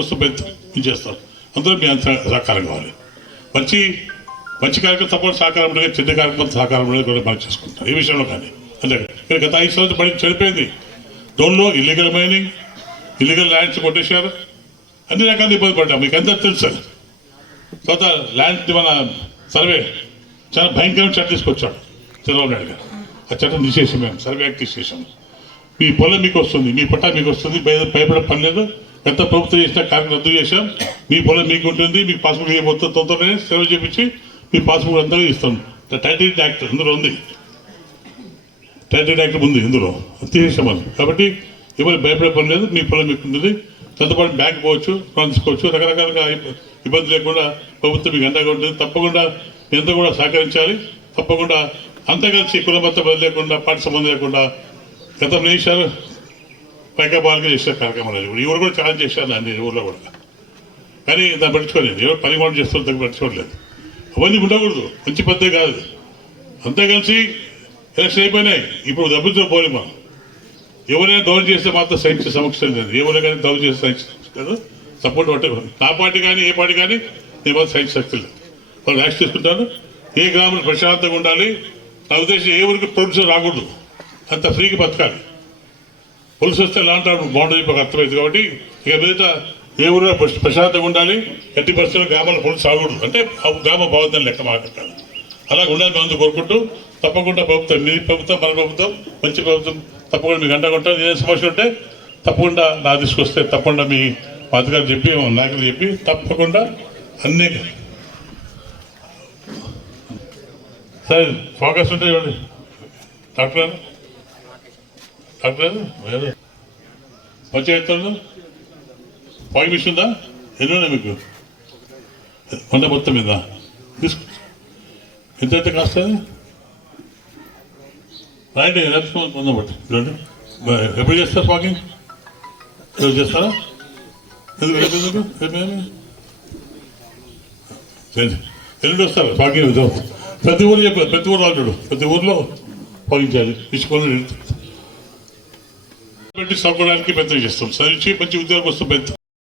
వస్తూ పెంచు చేస్తాం. అందులో మీ అంత సహకారం కావాలి మంచి మంచి కార్యక్రమం తప్పని సహకారం ఉండగా చెడ్డ కార్యక్రమం సహకారం ఉండగా కూడా మనం చేసుకుంటాం. ఈ విషయంలో కానీ. అంతే ఇక్కడ గత ఐదు సంవత్సరాలు పడి చనిపోయింది. డోన్లో ఇల్లీగల్ మైనింగ్ ఇల్లీగల్ ల్యాండ్స్ కొట్టేశారు. అన్ని రకాల ఇబ్బంది పడ్డాం. మీకు అందరూ తెలుసు తర్వాత ల్యాండ్ మన సర్వే చాలా భయంకరమైన చట్టం తీసుకొచ్చాడు చంద్రబాబు నాయుడు గారు. ఆ చట్టం తీసేసి మేము సర్వే యాక్ట్ తీసేసాము మీ పొలం మీకు వస్తుంది మీ పట్టా మీకు వస్తుంది భయపడే పని లేదు. ఎంత ప్రభుత్వం చేసిన కార్యం రద్దు చేశాం. మీ పొలం మీకు ఉంటుంది మీ పాస్బుక్ మొత్తం తొందరనే సెలవు చేపించి మీ పాస్బుక్ అంతా ఇస్తాం. టైటిల్ యాక్ట్ ఇందులో ఉంది. టైటిల్ యాక్ట్ ఉంది ఇందులో. తీసేసాం కాబట్టి ఎవరు భయపడే పని లేదు మీ పొలం మీకు ఉంటుంది దాంతోపాటు బ్యాంక్ పోవచ్చు రుణం తీసుకోవచ్చు రకరకాలుగా ఇబ్బంది లేకుండా ప్రభుత్వం మీకు అండగా ఉంటుంది. తప్పకుండా ఎంత కూడా సహకరించాలి. తప్పకుండా అంతా కలిసి కులమత లేకుండా పార్టీ సంబంధం లేకుండా గతంలో చేశారు? పైగా బాల్గా చేశారు కార్యక్రమాలు ఈ ఊరు కూడా ఛాలెంజ్ చేశారు అన్ని ఊర్లో కూడా. కానీ దాన్ని పట్టించుకోలేదు. ఎవరు పని మాట చేస్తారు దాన్ని పట్టించుకోవట్లేదు అవన్నీ ఉండకూడదు. మంచి పద్ధతి కాదు. అంతా కలిసి ఎలక్షన్ అయిపోయినాయి. ఇప్పుడు దెబ్బతో పోలే మనం. ఎవరైనా దౌర్జన్యం చేస్తే మాత్రం సహించే సమస్య లేదు. ఎవరైనా కానీ దౌర్జన్యం చేస్తే సైన్స్ లేదు. సపోర్ట్ పట్టే నా పార్టీ కానీ ఏ పార్టీ కానీ నేను మాత్రం సైన్స్ శక్తి లేదు. వాళ్ళు యాక్షన్ తీసుకుంటాను ఏ గ్రామంలో ప్రశాంతంగా ఉండాలి. నా ఉద్దేశం ఏ ఊరికి ప్రొడ్యూసర్ రాకూడదు. అంత ఫ్రీకి బతకాలి. పులుసు వస్తే లాంటి బాగుంటుంది చెప్పి అర్థమైంది కాబట్టి ఇక మీదట ఏ ఊరిలో ప్రశాంతంగా ఉండాలి ఎట్టి పరిస్థితుల్లో గ్రామాల పులుసు రాకూడదు అంటే గ్రామ బాగుందని లెక్క మాట్లాడాలి అలా ఉండాలి మనం కోరుకుంటూ తప్పకుండా ప్రభుత్వం మీ ప్రభుత్వం మన ప్రభుత్వం మంచి ప్రభుత్వం తప్పకుండా మీకు అండగా ఉంటుంది ఏ సమస్య ఉంటే తప్పకుండా నా తీసుకొస్తే తప్పకుండా మీ మా అధికారులు చెప్పి నాయకులు చెప్పి తప్పకుండా అన్ని సరే ఫోకస్ ఉంటే చూడండి. డాక్టర్ గారు డాక్టర్ గారు వేరే వచ్చే ఎత్తాను మిషన్ ఉందా? ఎన్ని ఉన్నాయి మీకు? వంద మొత్తం మీద. ఎంత అయితే కాస్త రాయండి నేర్చుకోవాలి కొంద బట్టి చూడండి ఎప్పుడు చేస్తారు పాకింగ్ రేపు చేస్తారా? ఎందుకు? రేపు ఎందుకు? రేపు ఎల్లుండి వస్తారు పాకింగ్ ప్రతి ఊరు చెప్పారు. ప్రతి ఊరు రాడు ప్రతి ఊర్లో పాకించాలి తీసుకొని పెట్టి చదువుకోవడానికి ప్రయత్నం చేస్తాం చదివించి మంచి ఉద్యోగం వస్తూ పెద్ద